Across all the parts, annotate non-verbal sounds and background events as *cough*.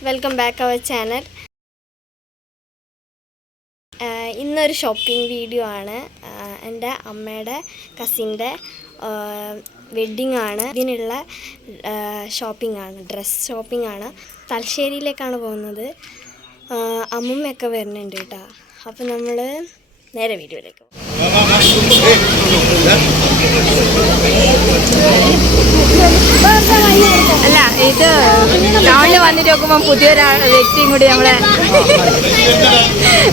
Welcome back our channel ഇന്നൊരു shopping video ആണ് എന്റെ അമ്മയുടെ കസിന്റെ വെഡ്ഡിങ് ആണ് ഇതിനുള്ള ഷോപ്പിംഗ് ആണ് ഡ്രസ് ഷോപ്പിംഗ് ആണ് തലശ്ശേരിയിലേക്കാണ് പോകുന്നത് അമ്മുമ്മയൊക്കെ വരുന്നുണ്ട് കേട്ടോ അപ്പോൾ നമ്മൾ നേരെ വീഡിയോയിലേക്ക് പോകും അല്ല ഇത് നാല് വന്നിട്ട് നോക്കുമ്പോൾ പുതിയൊരു വ്യക്തിയും കൂടി നമ്മളെ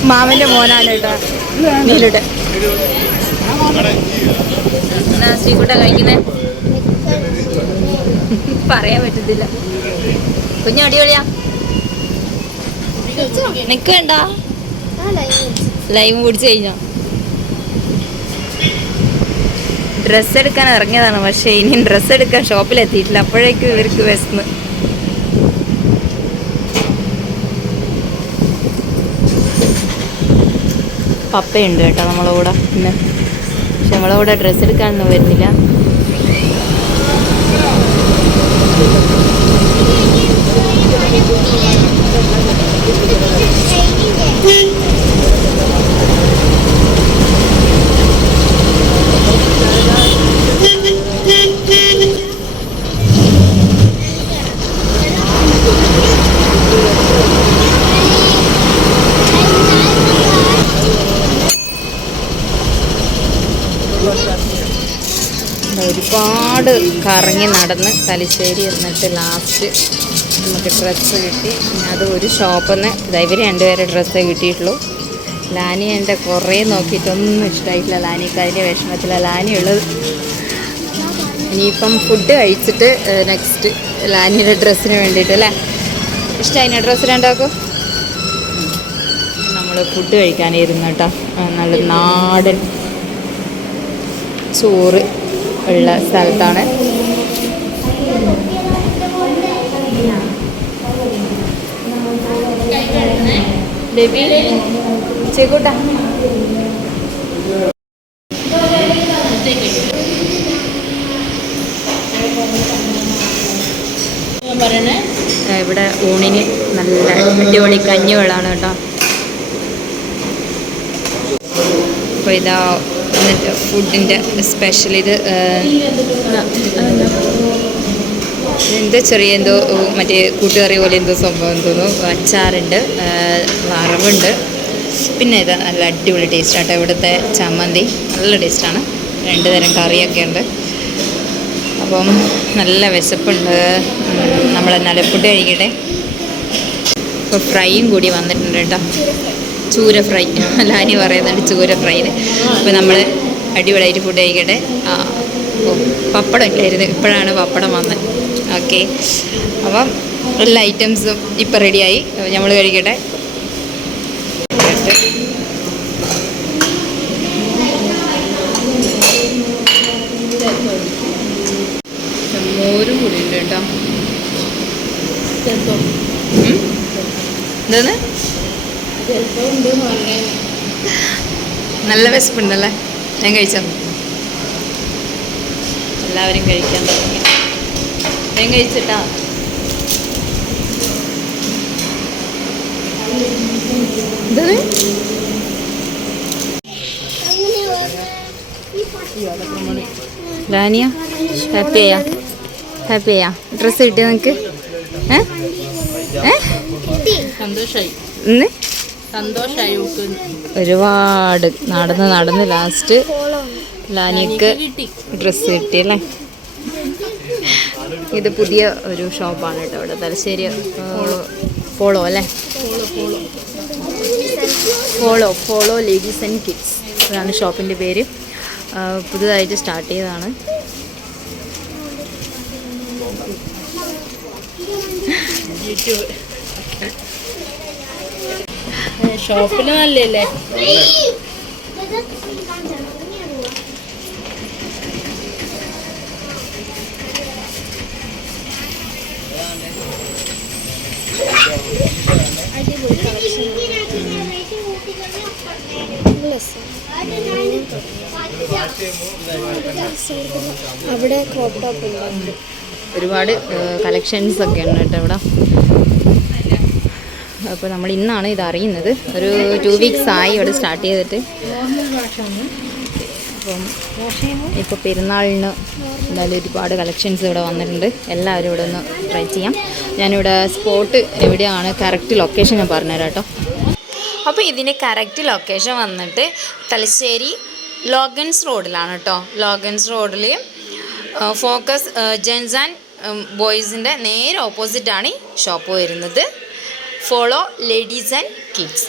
മാമന്റെ മോനാണ് കേട്ടോ നീലിട്ട് എന്നാ ശ്രീകുട്ട കഴിക്കുന്നേ? പറയാൻ പറ്റത്തില്ല. കുഞ്ഞു അടിപൊളിയാ. നിക്കണ്ട ലൈവ് പിടിച്ചു കഴിഞ്ഞോ? ഡ്രസ്സ് എടുക്കാൻ ഇറങ്ങിയതാണ്. പക്ഷേ ഇനിയും ഡ്രസ്സ് എടുക്കാൻ ഷോപ്പിൽ എത്തിയിട്ടില്ല. അപ്പോഴേക്കും ഇവർക്ക് വിശന്ന്. പപ്പയുണ്ട് കേട്ടോ നമ്മളെ കൂടെ ഇന്ന്. പക്ഷെ നമ്മളെ കൂടെ ഡ്രസ്സ് എടുക്കാനൊന്നും വരുന്നില്ല. ഒരുപാട് കറങ്ങി നടന്ന് തലശ്ശേരി എന്നിട്ട് ലാസ്റ്റ് നമുക്ക് ഡ്രസ്സ് കിട്ടി. അത് ഒരു ഷോപ്പിൽ നിന്ന് ഇവർ രണ്ടുപേരെ ഡ്രസ്സേ കിട്ടിയിട്ടുള്ളൂ. ലാനി എന്റെ കുറേ നോക്കിയിട്ടൊന്നും ഇഷ്ടമായിട്ടില്ല ലാനിക്ക് അതിന്റെ വിഷമത്തിലാണ് ലാനി ഉള്ളത്. ഇനിയിപ്പം ഫുഡ് കഴിച്ചിട്ട് നെക്സ്റ്റ് ലാനിയുടെ ഡ്രസ്സിന് വേണ്ടിയിട്ട് അല്ലേ? ഇഷ്ടമായി ഡ്രസ്സ് രണ്ടാക്കും നമ്മൾ ഫുഡ് കഴിക്കാനായിരുന്നു കേട്ടോ. നല്ല നാടൻ ചോറ് ഉള്ള സ്ഥലത്താണ്. ബേബി ചേക്കൂട്ട ഇവിടെ ഊണിന് നല്ല അടിപൊളി കഞ്ഞികളാണ് കേട്ടോ. അപ്പോൾ ഇതാ എന്നിട്ട് ഫുഡിന്റെ സ്പെഷ്യൽ ഇത് എന്തോ ചെറിയ എന്തോ മറ്റേ കൂട്ടുകറി പോലെ എന്തോ സംഭവം തോന്നുന്നു. അച്ചാറുണ്ട് വറവുണ്ട്. പിന്നെ ഇത് നല്ല അടിപൊളി ടേസ്റ്റാട്ടോ ഇവിടുത്തെ ചമ്മന്തി. നല്ല ടേസ്റ്റാണ്. രണ്ട് തരം കറിയൊക്കെ ഉണ്ട്. അപ്പം നല്ല വിശപ്പുണ്ട്. നമ്മൾ എന്നാലും ഫുഡ് കഴിക്കട്ടെ. ഇപ്പോൾ ഫ്രൈയും കൂടി വന്നിട്ടുണ്ട് കേട്ടോ. ചൂര ഫ്രൈ *laughs* ലാനി പറയുന്നുണ്ട് ചൂര ഫ്രൈന് അപ്പോൾ നമ്മൾ അടിപൊളിയായിട്ട് ഫുഡ് കഴിക്കട്ടെ. ആ ഓ പപ്പടം ഇല്ലായിരുന്നു. ഇപ്പോഴാണ് പപ്പടം വന്നത്. ഓക്കെ അപ്പം എല്ലാ ഐറ്റംസും ഇപ്പം റെഡിയായി നമ്മൾ കഴിക്കട്ടെ മോരും കൂടി ഉണ്ട് കേട്ടോ ഉം? എന്താണ്? നല്ല വിശപ്പുണ്ടല്ലേ? ഞാൻ കഴിച്ചോ? എല്ലാവരും കഴിക്കാൻ തുടങ്ങി. ഞാൻ കഴിച്ചിട്ടാ. ലാനിയ ഹാപ്പിയാ? ഹാപ്പിയാ? ഡ്രസ്സ് കിട്ടിയ നിനക്ക്? ഏ? ഏ സന്തോഷായി ഇന്ന് സന്തോഷായി ഓക്ക് ഒരുപാട് നടന്ന് നടന്ന് ലാസ്റ്റ് ലാനിക്ക് ഡ്രസ്സ് കിട്ടി. അല്ലേ? ഇത് പുതിയ ഒരു ഷോപ്പാണ് കേട്ടോ ഇവിടെ തലശ്ശേരി പോളോ അല്ലേ? Polo Polo ladies and kids ഇതാണ് ഷോപ്പിന്റെ പേര്. പുതുതായിട്ട് സ്റ്റാർട്ട് ചെയ്തതാണ്. ഷോപ്പിൽ നല്ലല്ലേ അവിടെ ഒരുപാട് കളക്ഷൻസ് ഒക്കെ ഉണ്ട് കേട്ടോ ഇവിടെ. അപ്പോൾ നമ്മൾ ഇന്നാണ് ഇത് അറിയുന്നത്. ഒരു ടു വീക്സ് ആയി ഇവിടെ സ്റ്റാർട്ട് ചെയ്തിട്ട്. അപ്പം ഇപ്പോൾ പെരുന്നാളിന് എന്തായാലും ഒരുപാട് കളക്ഷൻസ് ഇവിടെ വന്നിട്ടുണ്ട്. എല്ലാവരും ഇവിടെ ഒന്ന് ട്രൈ ചെയ്യാം. ഞാനിവിടെ സ്പോട്ട് എവിടെയാണ് കറക്റ്റ് ലൊക്കേഷൻ ഞാൻ പറഞ്ഞുതരാം കേട്ടോ. അപ്പോൾ ഇതിന്റെ കറക്റ്റ് ലൊക്കേഷൻ വന്നിട്ട് തലശ്ശേരി ലോഗൻസ് റോഡിലാണ് കേട്ടോ. ലോഗൻസ് റോഡിൽ ഫോക്കസ് ജെൻസ് ആൻഡ് ബോയ്സിന്റെ നേരെ ഓപ്പോസിറ്റാണ് ഈ ഷോപ്പ് വരുന്നത്. Follow ladies and kids.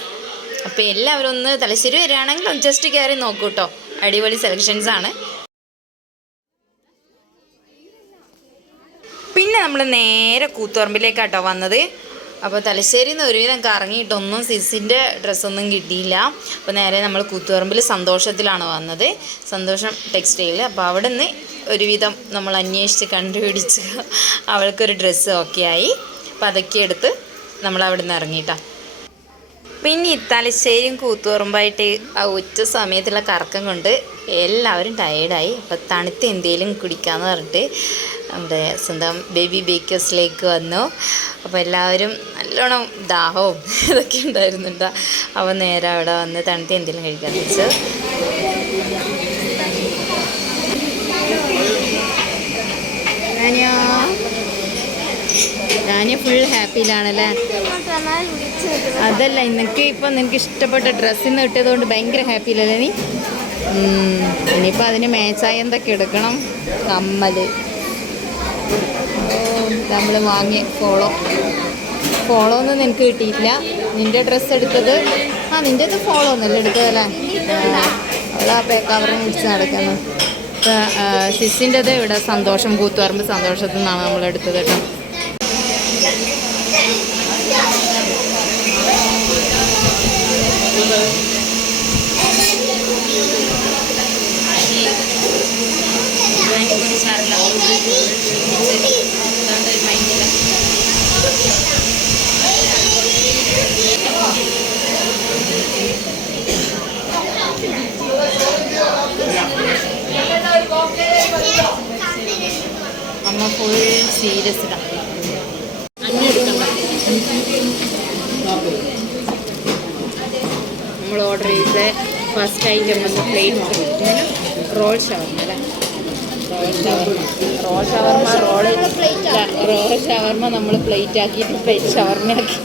അപ്പോൾ എല്ലാവരും ഒന്ന് തലശ്ശേരി വരികയാണെങ്കിൽ ജസ്റ്റ് കയറി നോക്കൂ കേട്ടോ അടിപൊളി സെലക്ഷൻസ് ആണ്. പിന്നെ നമ്മൾ നേരെ കൂത്തുപറമ്പിലേക്കാട്ടോ വന്നത്. അപ്പോൾ തലശ്ശേരിയിൽ നിന്ന് ഒരുവിധം കറങ്ങിയിട്ടൊന്നും സിസിന്റെ ഡ്രസ്സൊന്നും കിട്ടിയില്ല. അപ്പോൾ നേരെ നമ്മൾ കൂത്തുപറമ്പിൽ സന്തോഷത്തിലാണ് വന്നത്. സന്തോഷം ടെക്സ്റ്റൈൽ അപ്പോൾ അവിടെ നിന്ന് ഒരുവിധം നമ്മൾ അന്വേഷിച്ച് കണ്ടുപിടിച്ച് അവൾക്കൊരു ഡ്രസ്സ് ഓക്കെ ആയി. അപ്പോൾ അതൊക്കെ എടുത്ത് നമ്മൾ അവിടെ നിന്ന് ഇറങ്ങിയിട്ടാ. പിന്നെ തലശ്ശേരിയും കൂത്തുപറമ്പായിട്ട് ആ ഉച്ച സമയത്തുള്ള കറക്കം കൊണ്ട് എല്ലാവരും ടയേർഡായി അപ്പോൾ തണുത്ത് എന്തെങ്കിലും കുടിക്കാമെന്ന് പറഞ്ഞിട്ട് നമ്മുടെ സ്വന്തം ബേബി ബേക്കേഴ്സിലേക്ക് വന്നു. അപ്പോൾ എല്ലാവരും നല്ലോണം ദാഹവും *laughs* ഇതൊക്കെ ഉണ്ടായിരുന്നുണ്ട്. അപ്പോൾ നേരെ അവിടെ വന്ന് തണുത്ത് എന്തെങ്കിലും കഴിക്കാൻ വെച്ചു. ഞാനിയോ ഞാൻ ഫുൾ ഹാപ്പിയിലാണല്ലേ അതല്ല നിനക്ക് ഇപ്പം നിനക്ക് ഇഷ്ടപ്പെട്ട ഡ്രസ്സിന്ന് കിട്ടിയതുകൊണ്ട് ഭയങ്കര ഹാപ്പിയിലല്ലേ നീ? ഇനിയിപ്പോൾ അതിന് മേച്ചായ എന്തൊക്കെ എടുക്കണം? കമ്മൽ നമ്മൾ വാങ്ങി ഫോളോ ഫോളോ ഒന്നും നിനക്ക് കിട്ടിയിട്ടില്ല. നിന്റെ ഡ്രസ്സ് എടുത്തത് ആ നിന്റെ അത് ഫോളോ ഒന്നല്ലേ എടുത്തതല്ലേ? ആ പേക്കവറിന് പിടിച്ച് നടക്കുന്നത്. സിസിന്റെത് ഇവിടെ സന്തോഷം കൂത്തുപറമ്പ് സന്തോഷത്തിൽ നിന്നാണ് നമ്മൾ എടുത്തത് കേട്ടോ. അമ്മ ഫുൾ സീരിയസ് ഇടാം നമ്മൾ ഓർഡർ ചെയ്ത ഫസ്റ്റ് ഐറ്റം വന്ന് പ്ലേറ്റ് റോൾ ഷവർമ അല്ലേ? Roll shawarma roll roll roll shawarma നമ്മൾ പ്ലേറ്റ് ആക്കിയിട്ട് പ്ലേറ്റ് ഷവർമ ആക്കി.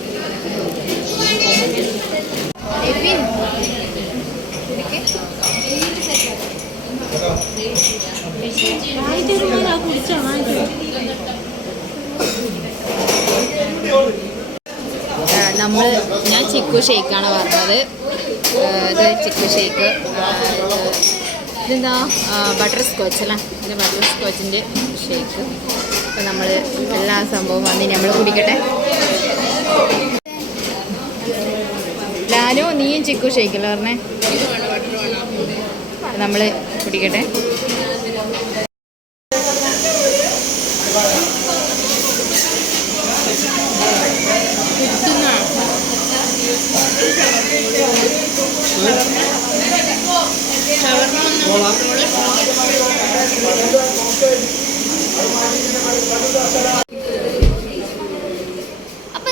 നമ്മൾ ഞാൻ ചിക്കു ഷേക്കാണ് പറഞ്ഞത്. ഇത് ചിക്കു ഷേക്ക്. ഇതെന്താ? ബട്ടർ സ്കോച്ച് അല്ലേ? ഇത് ബട്ടർ സ്കോച്ചിന്റെ ഷേക്ക്. അപ്പോൾ നമ്മൾ എല്ലാ സംഭവവും വന്ന് നമ്മൾ കുടിക്കട്ടെ. ലാലോ നീയും ചിക്കു ഷേക്കല്ലേ പറഞ്ഞേ? നമ്മൾ കുടിക്കട്ടെ. അപ്പം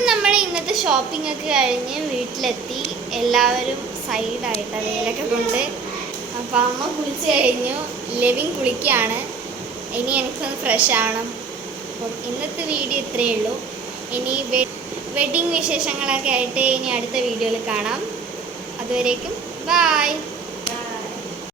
നമ്മൾ ഇന്നത്തെ ഷോപ്പിംഗ് ഒക്കെ കഴിഞ്ഞ് വീട്ടിലെത്തി. എല്ലാവരും സൈഡായിട്ട് അതിലൊക്കെ കൊണ്ട് അപ്പം അമ്മ കുളിച്ച് കഴിഞ്ഞു. ലെവിൻ കുളിക്കുകയാണ് ഇനി എനിക്കൊന്ന് ഫ്രഷ് ആവണം. അപ്പം ഇന്നത്തെ വീഡിയോ ഇത്രയേ ഉള്ളൂ. ഇനി വെഡിങ് വിശേഷങ്ങളൊക്കെ ആയിട്ട് ഇനി അടുത്ത വീഡിയോയിൽ കാണാം. അതുവരേക്കും Bye.